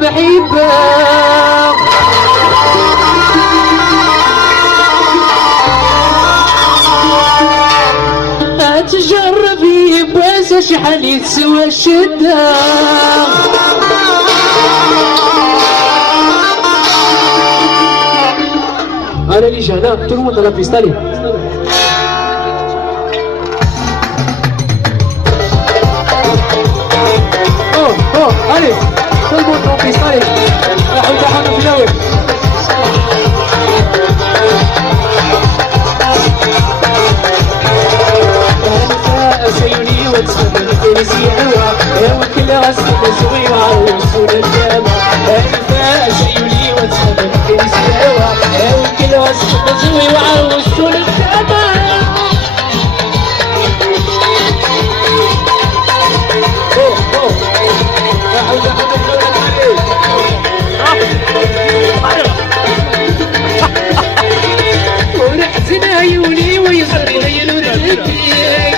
بحبك تجربي بس شحال يتسوى الشدة انا اللي جانا tout le monde dans la piste allez oh allez tout le monde dans la piste allez راحوا تحنا في الاول سيوني وتسمى الكنيسي عوا يا وكل غسل زوي وعروس الدابة الفاء سيوني وتسمى الكنيسي عوا يا وكل غسل زوي وعروس الدابة ورحت عيوني ويصري ليل ودقيق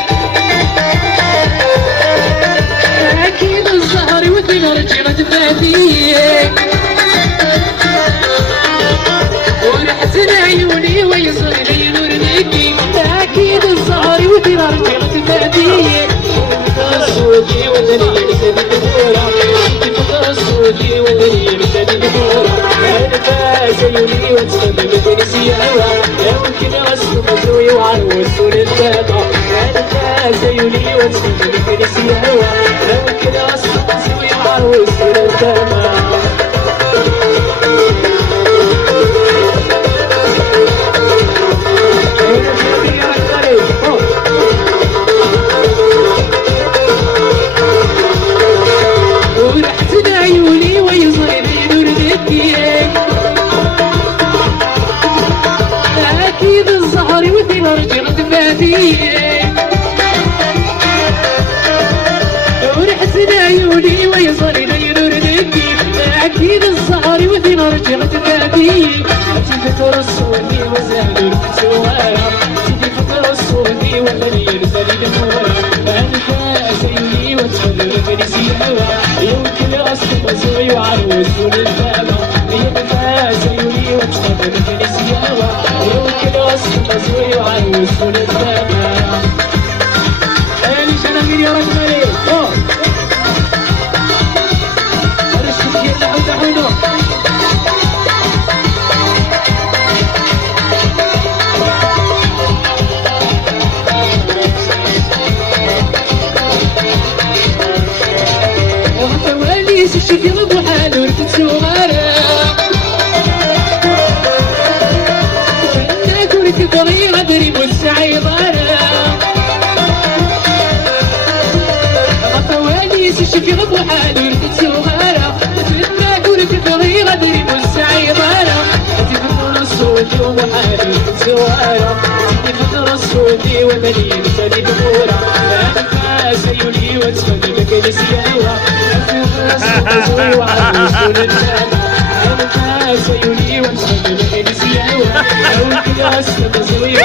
أكيد الزهر ودين رجعت فاتيك ورحت عيوني ويصري ليل ودقيق أكيد الزهر ودين رجعت فاتيك صوتي ودني لسدي بدورة صوتي ودني لسدي بدورة أنا زيوني وتسمى الكنيسي عوا يا وكل غسل مزوي وعروس الدابة أنا زيوني وتسمى الكنيسي عوا يا وكل غسل مزوي وعروس الدابة ورحت عيوني ويصير نور ذكيك أكيد الزهر وثيل رجعت فاتيك ورحت عيوني ويصير نور ذكيك أكيد الزهر وثيل رجعت فاتيك تيجي ترصوني وزهدر سوارا تيجي ترصوني وملي يرسل دمورا أنت زيني وتحضر الكنيسي عوا يمكن أصل مزوي وعروس الدابة يبقى زيني وتحضر الكنيسي عوا يمكن أصل مزوي وعروس الدابة أنا شنغير يا رجالي أرشد يلا وتحونا شوفي الضحى ورثت سوارة انا كنت ضريرة دريب والسعيضارة فواليس شوفي الضحى ورثت سوارة انا كنت ضريرة دريب والسعيضارة تفكر الصوت وضحى ورثت سوارة تفكر الصوت ومليل سليم نورة انا سيولي وتسمى الكنيسي عوا زوي وعروس الدابة أنا سيولي وتسمى الكنيسي عوا يا وكل غسل زوي